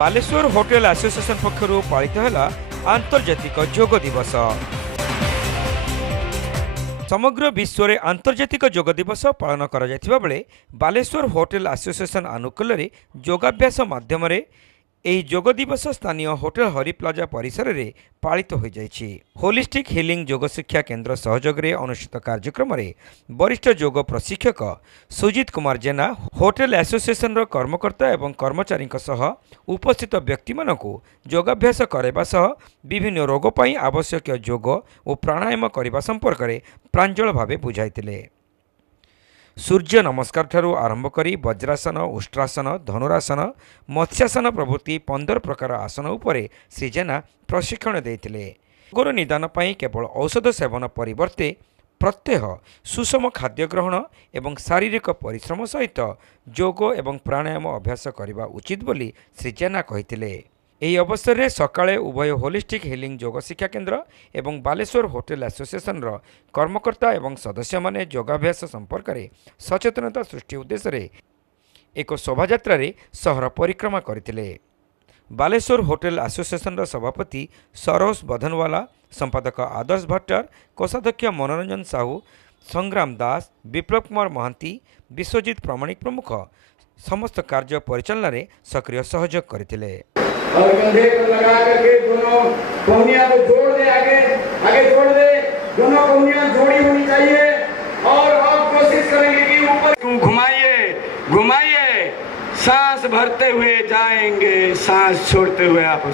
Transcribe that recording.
Baleshwar hotel association पक्षर पालित है आंतर्जातिक योग दिवस। समग्र विश्व में आंतर्जातिक योग दिवस पालन करा बेले बालेश्वर होटेल एसोसिएशन आनुकूल्य योगाभ्यास माध्यम एही योग दिवस स्थानीय होटेल हरि प्लाजा परिसर में पालित हो जाइछि। होलिस्टिक हिलिंग योग शिक्षा केन्द्र सहयोग में अनुष्ठित कार्यक्रम में वरिष्ठ योग प्रशिक्षक सुजित कुमार जेना होटेल एसोसिएशन कर्मकर्ता एवं कर्मचारी उपस्थित व्यक्ति मानकु योगाभ्यास करने सह विभिन्न रोग पई आवश्यक योग और प्राणायाम करने संपर्क में प्रांजल भावे बुझाइतिले। सूर्य नमस्कार ठारू आरंभ करी वज्रासन, उष्ट्रासन, धनुरासन, मत्स्यासन प्रभृति 15 प्रकार आसन उपरे श्री जेना प्रशिक्षण देइतिले। रोगर निदान पई केवल औषध सेवन परिवर्ते प्रत्यह सुषम खाद्य ग्रहण एवं शारीरिक परिश्रम सहित योग एवं प्राणायाम अभ्यास करने उचित बोली श्री जेना कहितिले। ଏହି ଅବସରରେ ସକାଳେ ଉଭୟ ହୋଲିଷ୍ଟିକ୍ ହିଲିଂ ଯୋଗ ଶିକ୍ଷା କେନ୍ଦ୍ର ଏବଂ ବାଲେଶ୍ୱର ହୋଟେଲ ଆସୋସିଏସନର କର୍ମକର୍ତ୍ତା ଏବଂ ସଦସ୍ୟମାନେ ଯୋଗାଭ୍ୟାସ ସମ୍ପର୍କରେ ସଚେତନତା ସୃଷ୍ଟି ଉଦ୍ଦେଶ୍ୟରେ ଏକ ଶୋଭାଯାତ୍ରାରେ ସହର ପରିକ୍ରମା କରିଥିଲେ। ବାଲେଶ୍ୱର ହୋଟେଲ ଆସୋସିଏସନର ସଭାପତି ସରୋଜ ବଧନୱାଲା, ସମ୍ପାଦକ ଆଦର୍ଶ ଭଟ୍ଟର, କୋଷାଧ୍ୟକ୍ଷ ମନୋରଞ୍ଜନ ସାହୁ, ସଂଗ୍ରାମ ଦାସ, ବିପ୍ଳବ କୁମାର ମହାନ୍ତି, ବିଶ୍ୱଜିତ ପ୍ରମାଣିକ प्रमुख समस्त कार्य परिचालन में सक्रिय सहयोग करते। और कंधे पर लगा करके दोनों कोहनियां को जोड़ दे, आगे आगे जोड़ दे, दोनों कोहनियां जोड़ी होनी चाहिए। और आप कोशिश करेंगे कि ऊपर घुमाइए घुमाइए, सांस भरते हुए जाएंगे, सांस छोड़ते हुए आप